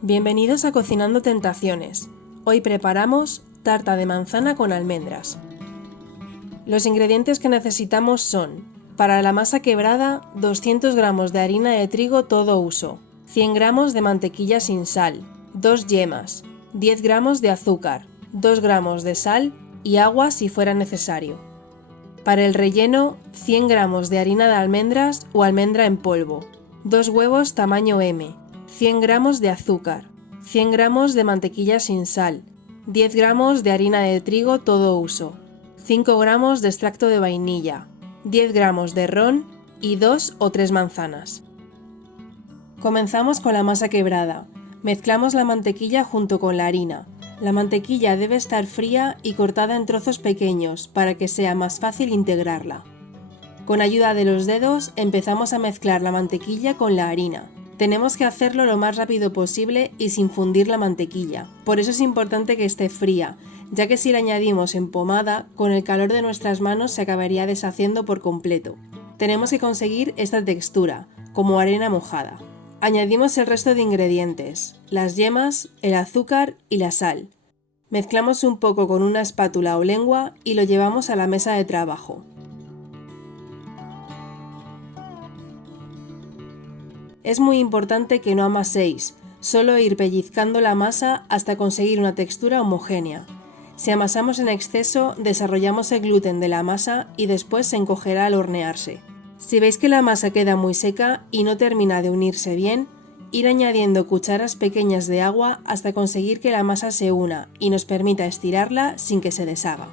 Bienvenidos a Cocinando Tentaciones. Hoy preparamos tarta de manzana con almendras. Los ingredientes que necesitamos son: para la masa quebrada, 200 gramos de harina de trigo todo uso, 100 gramos de mantequilla sin sal, 2 yemas, 10 gramos de azúcar, 2 gramos de sal y agua si fuera necesario. Para el relleno, 100 gramos de harina de almendras o almendra en polvo, 2 huevos tamaño M, 100 gramos de azúcar, 100 gramos de mantequilla sin sal, 10 gramos de harina de trigo todo uso, 5 gramos de extracto de vainilla, 10 gramos de ron y 2 o 3 manzanas. Comenzamos con la masa quebrada. Mezclamos la mantequilla junto con la harina. La mantequilla debe estar fría y cortada en trozos pequeños para que sea más fácil integrarla. Con ayuda de los dedos empezamos a mezclar la mantequilla con la harina. Tenemos que hacerlo lo más rápido posible y sin fundir la mantequilla. Por eso es importante que esté fría, ya que si la añadimos en pomada, con el calor de nuestras manos se acabaría deshaciendo por completo. Tenemos que conseguir esta textura, como arena mojada. Añadimos el resto de ingredientes, las yemas, el azúcar y la sal. Mezclamos un poco con una espátula o lengua y lo llevamos a la mesa de trabajo. Es muy importante que no amaséis, solo ir pellizcando la masa hasta conseguir una textura homogénea. Si amasamos en exceso, desarrollamos el gluten de la masa y después se encogerá al hornearse. Si veis que la masa queda muy seca y no termina de unirse bien, ir añadiendo cucharas pequeñas de agua hasta conseguir que la masa se una y nos permita estirarla sin que se deshaga.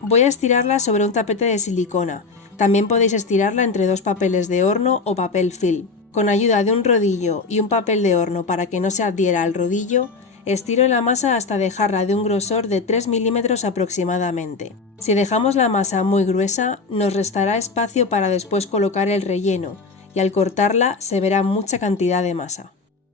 Voy a estirarla sobre un tapete de silicona. También podéis estirarla entre dos papeles de horno o papel film. Con ayuda de un rodillo y un papel de horno para que no se adhiera al rodillo, estiro la masa hasta dejarla de un grosor de 3 milímetros aproximadamente. Si dejamos la masa muy gruesa, nos restará espacio para después colocar el relleno, y al cortarla se verá mucha cantidad de masa.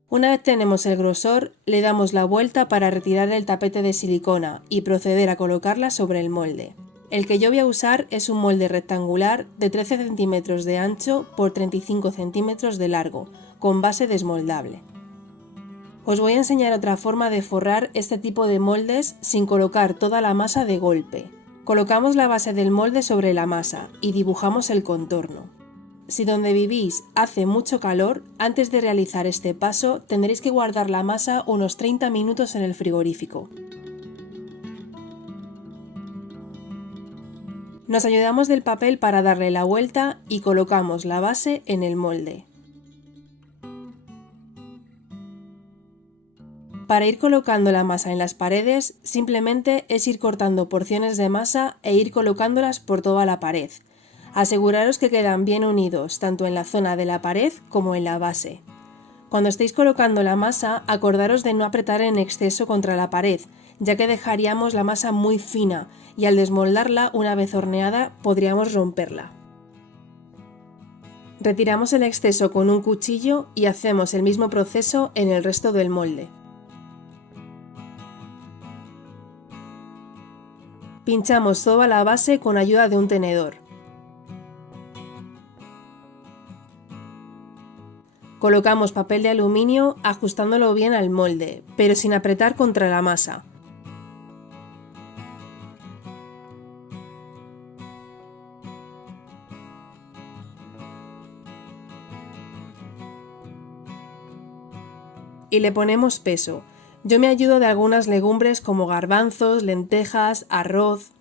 Una vez tenemos el grosor, le damos la vuelta para retirar el tapete de silicona y proceder a colocarla sobre el molde. El que yo voy a usar es un molde rectangular de 13 centímetros de ancho por 35 centímetros de largo, con base desmoldable. Os voy a enseñar otra forma de forrar este tipo de moldes sin colocar toda la masa de golpe. Colocamos la base del molde sobre la masa y dibujamos el contorno. Si donde vivís hace mucho calor, antes de realizar este paso tendréis que guardar la masa unos 30 minutos en el frigorífico. Nos ayudamos del papel para darle la vuelta y colocamos la base en el molde. Para ir colocando la masa en las paredes, simplemente es ir cortando porciones de masa e ir colocándolas por toda la pared. Aseguraros que quedan bien unidos tanto en la zona de la pared como en la base. Cuando estéis colocando la masa, acordaros de no apretar en exceso contra la pared, ya que dejaríamos la masa muy fina y al desmoldarla una vez horneada podríamos romperla. Retiramos el exceso con un cuchillo y hacemos el mismo proceso en el resto del molde. Pinchamos toda la base con ayuda de un tenedor. Colocamos papel de aluminio ajustándolo bien al molde, pero sin apretar contra la masa. Y le ponemos peso. Yo me ayudo de algunas legumbres como garbanzos, lentejas, arroz.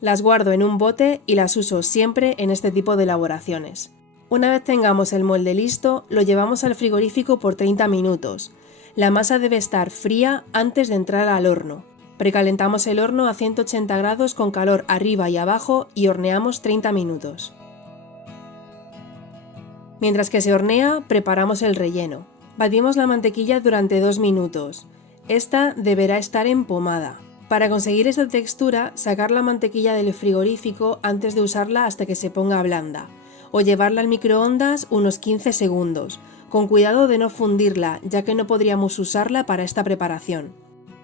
Las guardo en un bote y las uso siempre en este tipo de elaboraciones. Una vez tengamos el molde listo, lo llevamos al frigorífico por 30 minutos. La masa debe estar fría antes de entrar al horno. Precalentamos el horno a 180 grados con calor arriba y abajo y horneamos 30 minutos. Mientras que se hornea, preparamos el relleno. Batimos la mantequilla durante 2 minutos. Esta deberá estar empomada. Para conseguir esta textura, sacar la mantequilla del frigorífico antes de usarla hasta que se ponga blanda, o llevarla al microondas unos 15 segundos, con cuidado de no fundirla, ya que no podríamos usarla para esta preparación.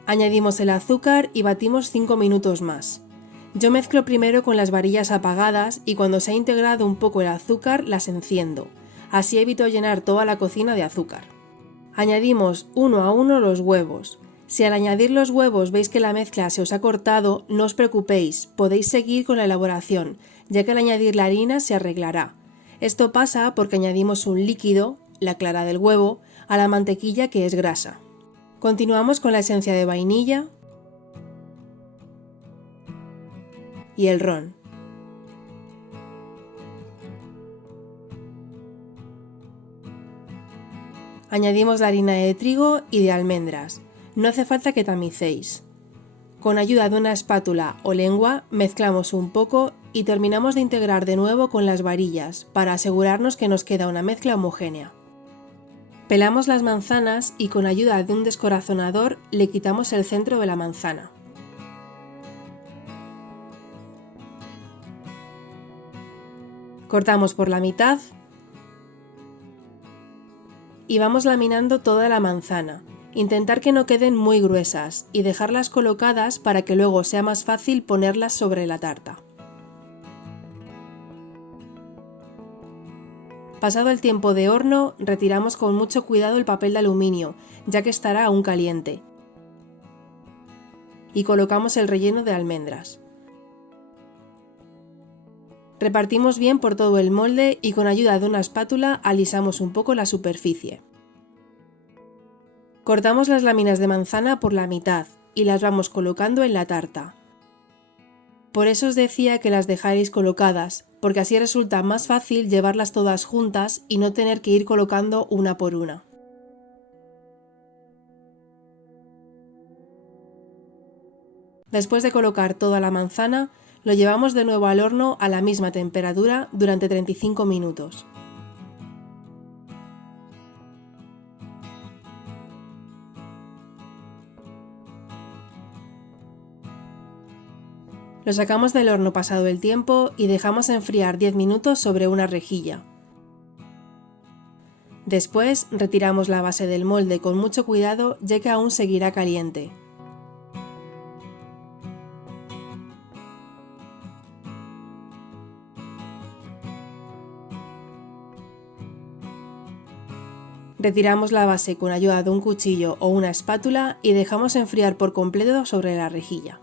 Añadimos el azúcar y batimos 5 minutos más. Yo mezclo primero con las varillas apagadas y cuando se ha integrado un poco el azúcar las enciendo. así evito llenar toda la cocina de azúcar. Añadimos uno a uno los huevos. Si al añadir los huevos veis que la mezcla se os ha cortado, no os preocupéis, podéis seguir con la elaboración, ya que al añadir la harina se arreglará. Esto pasa porque añadimos un líquido, la clara del huevo, a la mantequilla que es grasa. Continuamos con la esencia de vainilla y el ron. Añadimos la harina de trigo y de almendras. No hace falta que tamicéis. Con ayuda de una espátula o lengua mezclamos un poco y terminamos de integrar de nuevo con las varillas para asegurarnos que nos queda una mezcla homogénea. Pelamos las manzanas y con ayuda de un descorazonador le quitamos el centro de la manzana. Cortamos por la mitad y vamos laminando toda la manzana. Intentar que no queden muy gruesas y dejarlas colocadas para que luego sea más fácil ponerlas sobre la tarta. Pasado el tiempo de horno, retiramos con mucho cuidado el papel de aluminio, ya que estará aún caliente. Y colocamos el relleno de almendras. Repartimos bien por todo el molde y con ayuda de una espátula alisamos un poco la superficie. Cortamos las láminas de manzana por la mitad y las vamos colocando en la tarta. Por eso os decía que las dejaréis colocadas, porque así resulta más fácil llevarlas todas juntas y no tener que ir colocando una por una. Después de colocar toda la manzana, lo llevamos de nuevo al horno a la misma temperatura durante 35 minutos. Lo sacamos del horno pasado el tiempo y dejamos enfriar 10 minutos sobre una rejilla. Después retiramos la base del molde con mucho cuidado, ya que aún seguirá caliente. Retiramos la base con ayuda de un cuchillo o una espátula y dejamos enfriar por completo sobre la rejilla.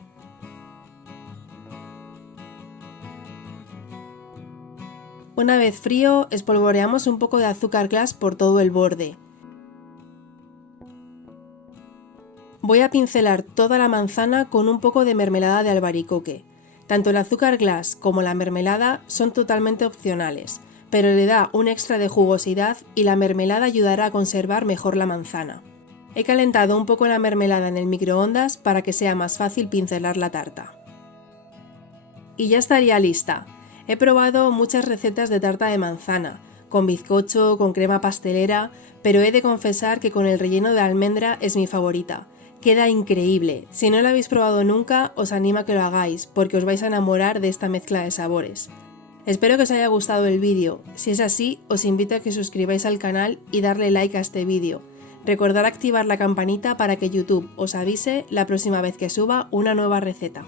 Una vez frío, espolvoreamos un poco de azúcar glass por todo el borde. Voy a pincelar toda la manzana con un poco de mermelada de albaricoque. Tanto el azúcar glass como la mermelada son totalmente opcionales, pero le da un extra de jugosidad y la mermelada ayudará a conservar mejor la manzana. He calentado un poco la mermelada en el microondas para que sea más fácil pincelar la tarta. Y ya estaría lista. He probado muchas recetas de tarta de manzana, con bizcocho, con crema pastelera, pero he de confesar que con el relleno de almendra es mi favorita. Queda increíble. Si no lo habéis probado nunca, os animo a que lo hagáis, porque os vais a enamorar de esta mezcla de sabores. Espero que os haya gustado el vídeo. Si es así, os invito a que suscribáis al canal y darle like a este vídeo. Recordad activar la campanita para que YouTube os avise la próxima vez que suba una nueva receta.